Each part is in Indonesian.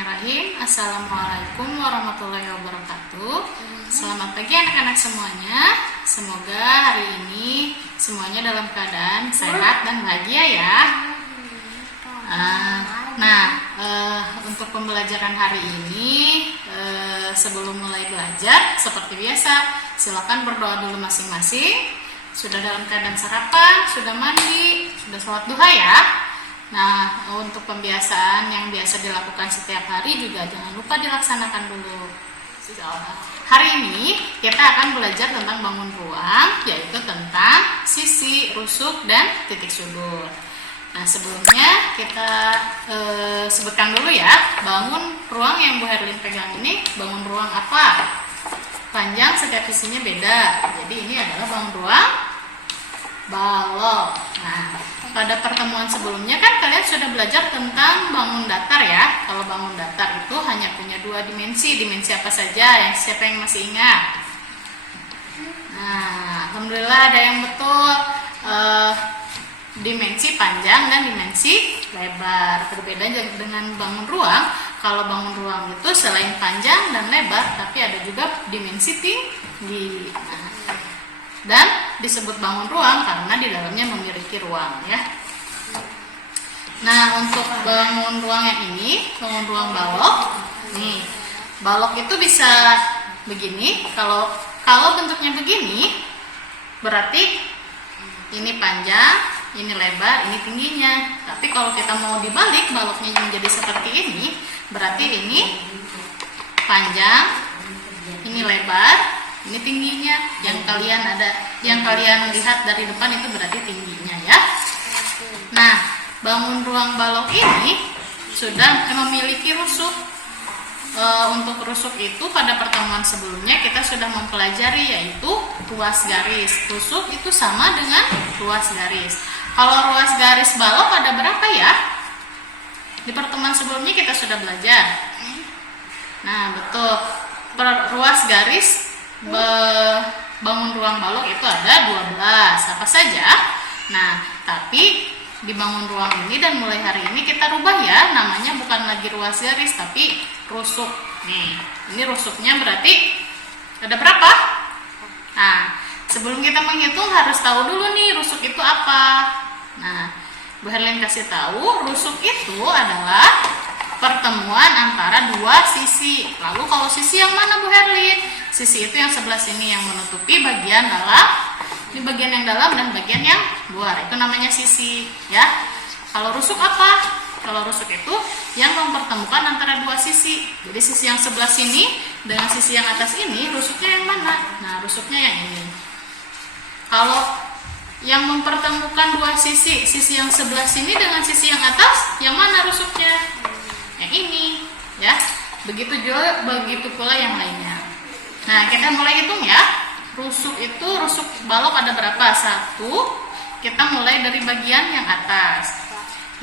Bismillahirrahmanirrahim. Assalamualaikum warahmatullahi wabarakatuh. Selamat pagi anak-anak semuanya. Semoga hari ini semuanya dalam keadaan sehat dan bahagia ya. Untuk pembelajaran hari ini, sebelum mulai belajar, seperti biasa, silakan berdoa dulu masing-masing. Sudah dalam keadaan sarapan, sudah mandi, sudah sholat duha ya. Nah, untuk pembiasaan yang biasa dilakukan setiap hari juga jangan lupa dilaksanakan dulu. Hari ini kita akan belajar tentang bangun ruang, yaitu tentang sisi, rusuk, dan titik sudut. Nah, sebelumnya kita sebutkan dulu ya, bangun ruang yang Bu Herlin pegang ini bangun ruang apa? Panjang setiap sisinya beda. Jadi ini adalah bangun ruang balok. Nah, pada pertemuan sebelumnya kan kalian sudah belajar tentang bangun datar ya. Kalau bangun datar itu hanya punya dua dimensi. Dimensi apa saja? Siapa yang masih ingat? Nah, alhamdulillah ada yang betul. Dimensi panjang dan dimensi lebar. Berbeda dengan bangun ruang. Kalau bangun ruang itu selain panjang dan lebar, tapi ada juga dimensi tinggi. Dan disebut bangun ruang karena di dalamnya memiliki ruang ya. Nah, untuk bangun ruang yang ini, bangun ruang balok. Nih, balok itu bisa begini. Kalau bentuknya begini, berarti ini panjang, ini lebar, ini tingginya. Tapi kalau kita mau dibalik baloknya menjadi seperti ini, berarti ini panjang, ini lebar, ini tingginya. Yang kalian lihat dari depan itu berarti tingginya ya. Nah, bangun ruang balok ini sudah memiliki rusuk. Untuk rusuk itu pada pertemuan sebelumnya kita sudah mempelajari, yaitu ruas garis. Rusuk itu sama dengan ruas garis. Kalau ruas garis balok ada berapa ya? Di pertemuan sebelumnya kita sudah belajar. Nah, betul. Ruas garis bangun ruang balok itu ada 12. Apa saja? Nah, tapi di bangun ruang ini dan mulai hari ini kita rubah ya, namanya bukan lagi ruas garis tapi rusuk. Nih, ini rusuknya berarti ada berapa? Nah, sebelum kita menghitung harus tahu dulu nih rusuk itu apa. Nah, Bu Herlin kasih tahu, rusuk itu adalah pertemuan antara dua sisi. Lalu kalau sisi yang mana Bu Herlin? Sisi itu yang sebelah sini yang menutupi bagian dalam. Ini bagian yang dalam dan bagian yang luar. Itu namanya sisi ya. Kalau rusuk apa? Kalau rusuk itu yang mempertemukan antara dua sisi. Jadi sisi yang sebelah sini dengan sisi yang atas ini, rusuknya yang mana? Nah, rusuknya yang ini. Kalau yang mempertemukan dua sisi, sisi yang sebelah sini dengan sisi yang atas, yang mana rusuknya? Yang ini ya. Begitu pula yang lainnya. Nah, kita mulai hitung ya. Rusuk balok ada berapa? 1. Kita mulai dari bagian yang atas.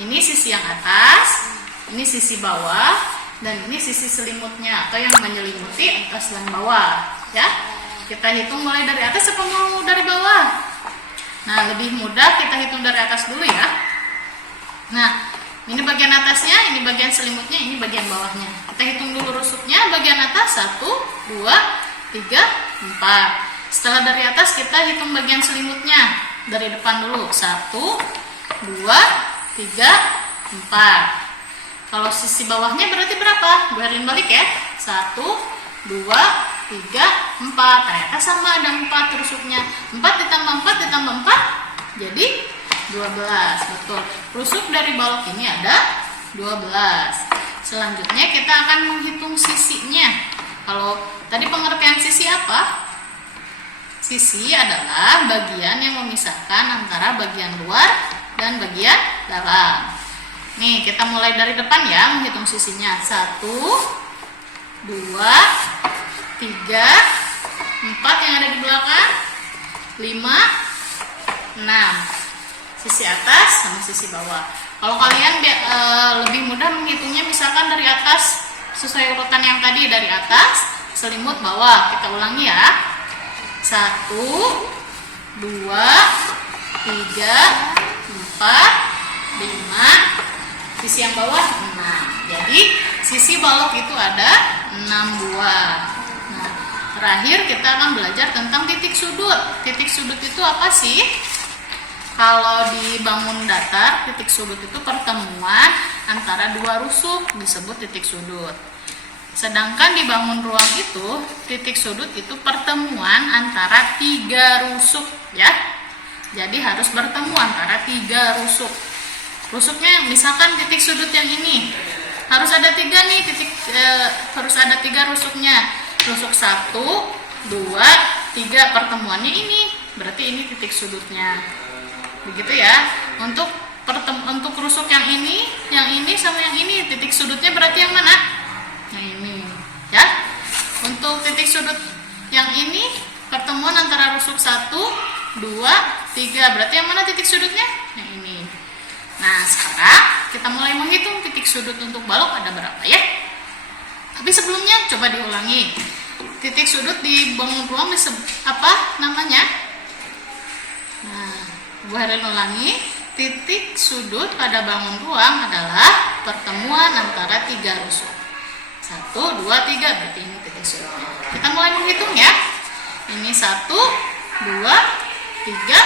Ini sisi yang atas, ini sisi bawah, dan ini sisi selimutnya atau yang menyelimuti atas dan bawah ya. Kita hitung mulai dari atas atau mau dari bawah? Nah, lebih mudah kita hitung dari atas dulu ya. Nah, ini bagian atasnya, ini bagian selimutnya, ini bagian bawahnya. Kita hitung dulu rusuknya. Bagian atas 1, 2, 3, 4. Setelah dari atas kita hitung bagian selimutnya. Dari depan dulu. 1, 2, 3, 4. Kalau sisi bawahnya berarti berapa? Bu Herlin balik ya. 1, 2, 3, 4. Ternyata sama ada 4 rusuknya. 4 ditambah 4 ditambah 4 jadi 12. Betul. Rusuk dari balok ini ada 12. Selanjutnya kita akan menghitung sisinya. Kalau tadi pengertian sisi apa? Sisi adalah bagian yang memisahkan antara bagian luar dan bagian dalam. Nih, kita mulai dari depan ya menghitung sisinya. 1, 2, 3, 4 yang ada di belakang, 5, 6. Sisi atas sama sisi bawah. Kalau kalian lebih mudah menghitungnya misalkan dari atas sesuai urutan yang tadi, dari atas selimut bawah. Kita ulangi ya. 1, 2, 3, 4, 5. Sisi yang bawah 6. Jadi sisi balok itu ada 6 buah. Nah, terakhir kita akan belajar tentang titik sudut. Titik sudut itu apa sih? Kalau di bangun datar, titik sudut itu pertemuan antara dua rusuk, disebut titik sudut. Sedangkan di bangun ruang itu, titik sudut itu pertemuan antara 3 rusuk, ya. Jadi harus bertemu antara 3 rusuk. Rusuknya misalkan titik sudut yang ini, harus ada 3 nih harus ada 3 rusuknya. Rusuk 1, 2, 3 pertemuannya ini, berarti ini titik sudutnya. Begitu ya. Untuk rusuk yang ini sama yang ini, titik sudutnya berarti yang mana? Yang ini, ya. Untuk titik sudut yang ini pertemuan antara rusuk 1, 2, 3, berarti yang mana titik sudutnya? Yang ini. Nah, sekarang kita mulai menghitung titik sudut untuk balok ada berapa ya. Tapi sebelumnya coba diulangi. Titik sudut di bangun ruang apa namanya? Nah, Bu Herlin ulangi. Titik sudut pada bangun ruang adalah pertemuan antara 3 rusuk. 1, 2, 3, berarti ini titik sudutnya. Kita mulai menghitung ya. Ini 1, 2, 3,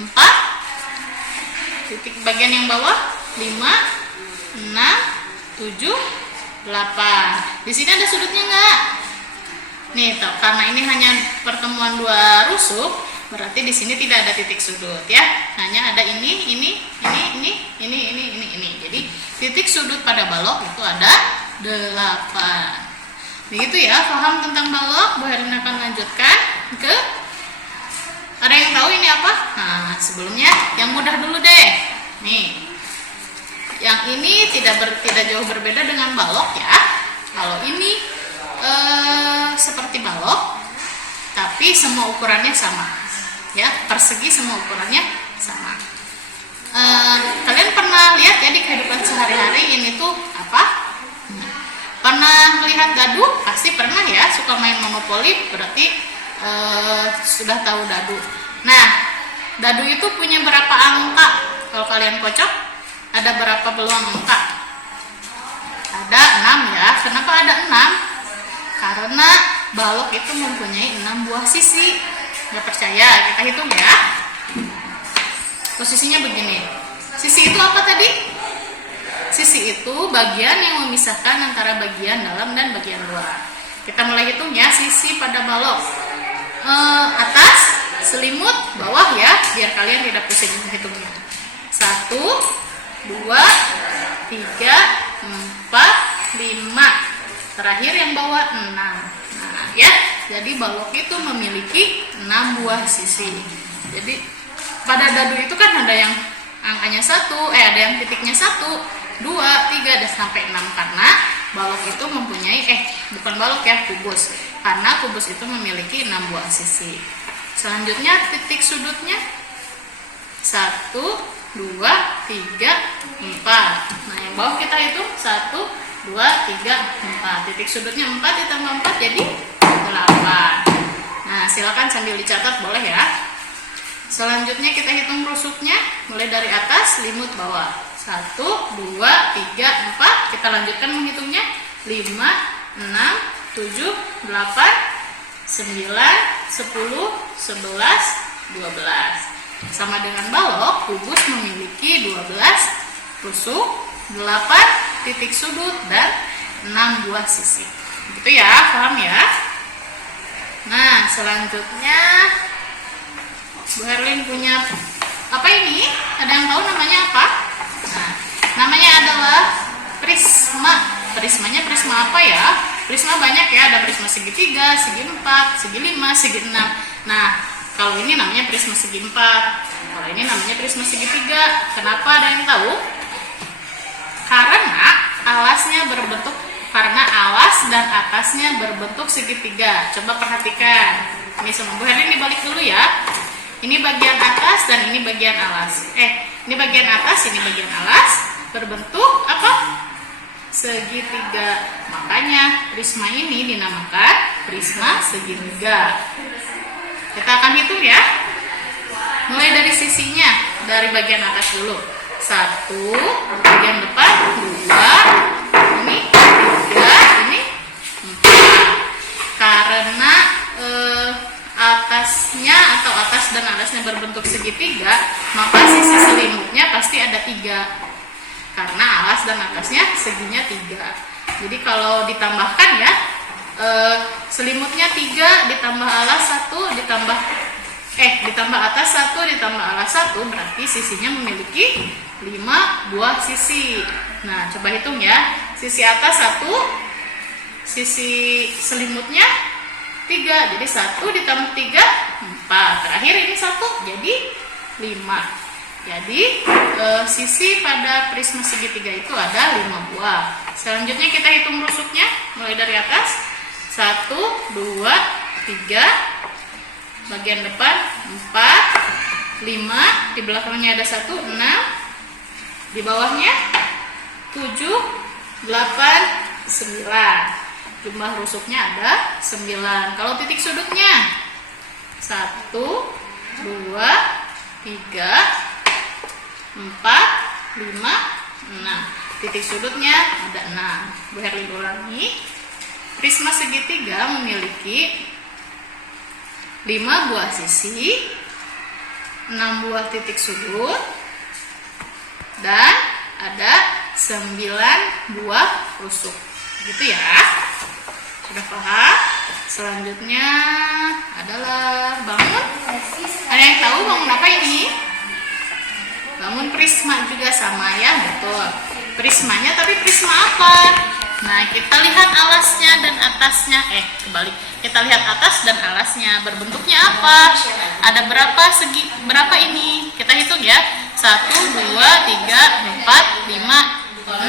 4. Titik bagian yang bawah 5, 6, 7, 8. Di sini ada sudutnya nggak? Nih, karena ini hanya pertemuan 2 rusuk, berarti di sini tidak ada titik sudut ya. Hanya ada ini. Jadi titik sudut pada balok itu ada 8. Begitu ya, paham tentang balok? Bu Herlin akan lanjutkan ke, ada yang tahu ini apa? Nah, sebelumnya yang mudah dulu deh. Nih, yang ini tidak jauh berbeda dengan balok ya. Kalau ini seperti balok, tapi semua ukurannya sama, ya. Persegi semua ukurannya sama. Kalian pernah lihat ya di kehidupan sehari-hari ini tuh apa? Pernah melihat dadu? Pasti pernah ya. Suka main monopoli berarti sudah tahu dadu. Nah, dadu itu punya berapa angka? Kalau kalian kocok, ada berapa peluang angka? Ada 6 ya. Kenapa ada 6? Karena balok itu mempunyai 6 buah sisi. Nggak percaya? Kita hitung ya. Posisinya begini. Sisi itu apa tadi? Sisi itu bagian yang memisahkan antara bagian dalam dan bagian luar. Kita mulai hitung ya. Sisi pada balok. Atas, selimut, bawah ya, biar kalian tidak pusing menghitungnya. 1, 2, 3, 4, 5. Terakhir yang bawah 6. Nah, ya. Jadi balok itu memiliki 6 buah sisi. Jadi pada dadu itu kan ada yang angkanya 1, ada yang titiknya 1, 2, 3 dan sampai 6 karena balok itu mempunyai bukan balok ya, kubus. Karena kubus itu memiliki 6 buah sisi. Selanjutnya titik sudutnya 1, 2, 3, 4. Nah, yang bawah kita hitung 1, 2, 3, 4. Titik sudutnya 4 ditambah 4 jadi 8. Nah, silakan sambil dicatat boleh ya. Selanjutnya kita hitung rusuknya mulai dari atas, selimut bawah. 1, 2, 3, 4. Kita lanjutkan menghitungnya. 5, 6, 7, 8, 9, 10, 11, 12. Sama dengan balok, kubus memiliki 12 rusuk, 8 titik sudut, dan 6 buah sisi. Gitu ya, paham ya? Nah, selanjutnya Bu Herlin punya apa ini? Ada yang tahu namanya apa? Nah, namanya adalah prisma. Prismanya prisma apa ya? Prisma banyak ya, ada prisma segitiga, segi 4, segi 5, segi 6. Nah, kalau ini namanya prisma segi 4. Kalau ini namanya prisma segitiga. Kenapa, ada yang tahu? Karena alas dan atasnya berbentuk segitiga. Coba perhatikan. Ini sama Bu Herlin dibalik dulu ya. Ini bagian atas dan ini bagian alas. Ini bagian atas, ini bagian alas. Berbentuk apa? Segitiga. Makanya prisma ini dinamakan prisma segitiga. Kita akan hitung ya. Mulai dari sisinya, dari bagian atas dulu. 1, bagian depan, 2, ini 3, alasnya berbentuk segitiga, maka sisi selimutnya pasti ada 3. Karena alas dan atasnya seginya 3. Jadi kalau ditambahkan ya, selimutnya 3 ditambah alas 1 ditambah atas 1 ditambah alas 1, berarti sisinya memiliki 5 buah sisi. Nah, coba hitung ya. Sisi atas 1, sisi selimutnya 3, jadi 1 ditambah 3 4, terakhir ini 1 jadi 5. Jadi sisi pada prisma segitiga itu ada 5 buah. Selanjutnya kita hitung rusuknya mulai dari atas. 1 2 3, bagian depan 4 5, di belakangnya ada 1 6, di bawahnya 7 8 9. Jumlah rusuknya ada 9. Kalau titik sudutnya 1 2 3 4 5 6. Titik sudutnya ada 6. Bu Herlin ulangi. Prisma segitiga memiliki 5 buah sisi, 6 buah titik sudut, dan ada 9 buah rusuk. Gitu ya. Sudah paham? Selanjutnya adalah bangun. Ada yang tahu bangun apa ini? Bangun prisma juga sama ya, betul. Prismanya, tapi prisma apa? Nah, kita lihat alasnya dan atasnya. Kebalik. Kita lihat atas dan alasnya. Berbentuknya apa? Ada berapa segi? Berapa ini? Kita hitung ya. 1 2 3 4 5 6.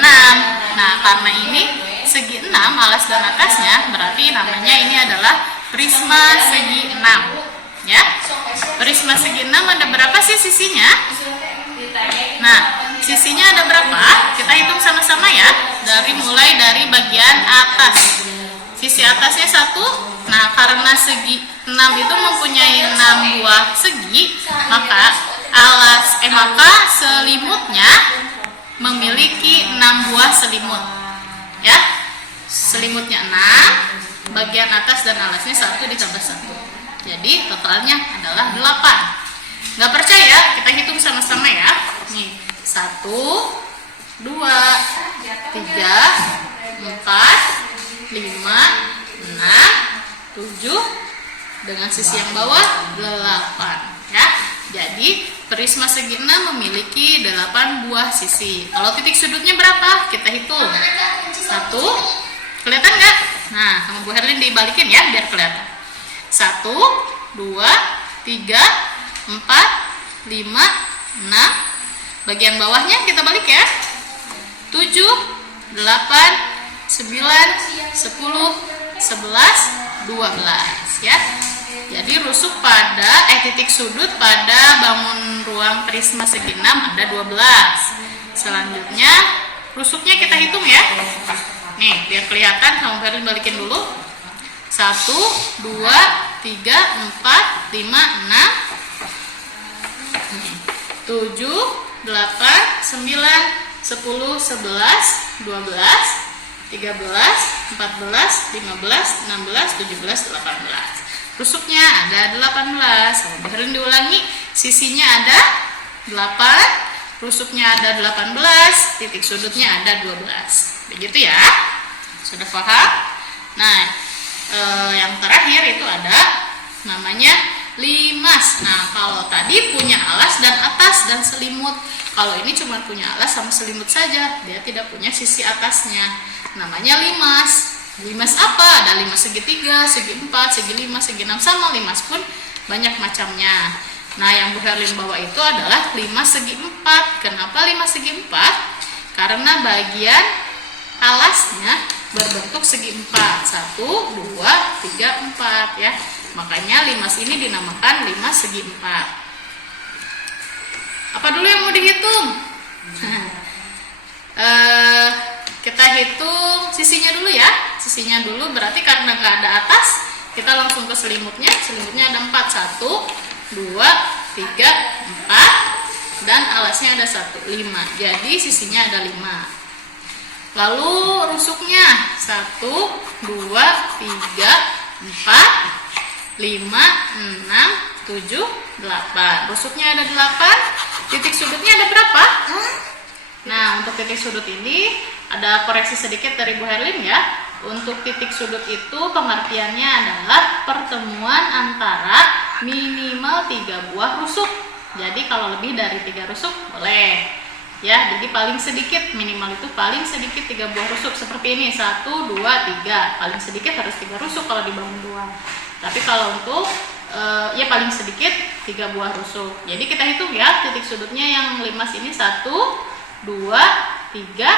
Nah, karena ini segi 6 alas dan atasnya, berarti namanya ini adalah prisma segi 6 ya. Prisma segi 6 ada berapa sih sisinya? Nah, sisinya ada berapa? Kita hitung sama-sama ya. Mulai dari bagian atas. Sisi atasnya 1. Nah, karena segi 6 itu mempunyai 6 buah segi, maka selimutnya memiliki 6 buah selimut ya. Selimutnya 6, bagian atas dan alasnya 1 ditambah 1, jadi totalnya adalah 8. Nggak percaya, kita hitung sama-sama ya. Nih, 1 2 3 4 5 6 7, dengan sisi yang bawah 8 ya. Jadi prisma segi 6 memiliki 8 buah sisi. Kalau titik sudutnya berapa? Kita hitung. 1, kelihatan nggak? Nah, sama Bu Herlin dibalikin ya biar kelihatan. 1 2 3 4 5 6. Bagian bawahnya kita balik ya. 7 8 9 10 11 12 ya. Jadi rusuk pada titik sudut pada bangun ruang prisma segi 6 ada 12. Selanjutnya rusuknya kita hitung ya. Nih, biar kelihatan, kamu Herlin balikin dulu. 1 2 3 4 5 6 7 8 9 10 11 12 13 14 15 16 17 18. Rusuknya ada 18. Bu Herlin diulangi. Sisinya ada 8, rusuknya ada 18, titik sudutnya ada 12. Begitu ya. Sudah paham? Nah, yang terakhir itu ada namanya limas. Nah, kalau tadi punya alas dan atas dan selimut. Kalau ini cuma punya alas sama selimut saja, dia tidak punya sisi atasnya. Namanya limas. Limas apa? Ada limas segitiga, segi 4, segi 5, segi 6, sama limas pun banyak macamnya. Nah, yang Bu Herlin bawa itu adalah limas segi 4. Kenapa limas segi 4? Karena bagian alasnya berbentuk segi 4. 1, 2, 3, 4 ya. Makanya limas ini dinamakan limas segi 4. Apa dulu yang mau dihitung? Kita hitung sisinya dulu ya. Sisinya dulu berarti karena nggak ada atas, kita langsung ke selimutnya. Selimutnya ada 4. 1, 2, 3, 4, dan alasnya ada 1, 5. Jadi sisinya ada 5. Lalu rusuknya 1, 2, 3, 4, 5, 6, 7, 8. Rusuknya ada 8, titik sudutnya ada berapa? Nah, untuk titik sudut ini ada koreksi sedikit dari Bu Herlin ya. Untuk titik sudut itu pengertiannya adalah pertemuan antara minimal 3 buah rusuk. Jadi kalau lebih dari 3 rusuk boleh. Ya, jadi paling sedikit, minimal itu paling sedikit 3 buah rusuk. Seperti ini, 1, 2, 3. Paling sedikit harus 3 rusuk kalau dibangun ruang. Tapi kalau untuk ya paling sedikit 3 buah rusuk. Jadi kita hitung ya, titik sudutnya yang limas ini 1, 2, 3,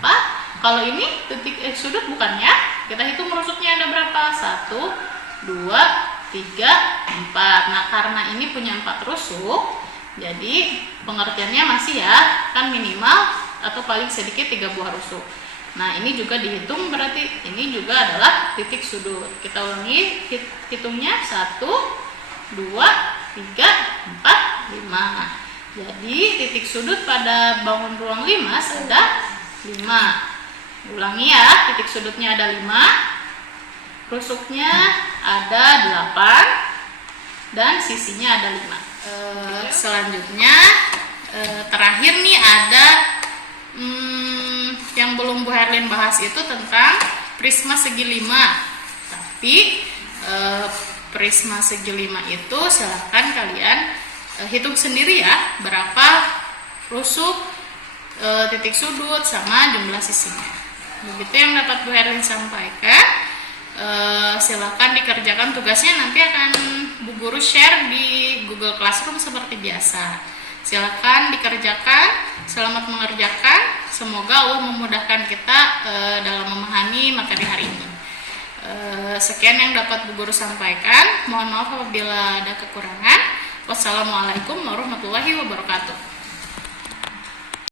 4. Kalau ini titik sudut bukannya, kita hitung rusuknya ada berapa? 1, 2, 3, 4. Nah, karena ini punya 4 rusuk, jadi pengertiannya masih ya, kan minimal atau paling sedikit 3 buah rusuk. Nah, ini juga dihitung, berarti ini juga adalah titik sudut. Kita ulangi hitungnya 1, 2, 3, 4, 5. Jadi titik sudut pada bangun ruang limas ada 5. Ulangi ya, titik sudutnya ada 5, rusuknya ada 8, dan sisinya ada 5. Selanjutnya terakhir nih ada yang belum Bu Herlin bahas itu tentang prisma segi 5. Tapi prisma segi 5 itu silahkan kalian hitung sendiri ya, berapa rusuk, titik sudut, sama jumlah sisinya. Begitu yang dapat Bu Herlin sampaikan. Silakan dikerjakan tugasnya, nanti akan Bu Guru share di Google Classroom seperti biasa. Silakan dikerjakan, selamat mengerjakan. Semoga Allah memudahkan kita dalam memahami materi hari ini. Sekian yang dapat Bu Guru sampaikan. Mohon maaf apabila ada kekurangan. Wassalamualaikum warahmatullahi wabarakatuh.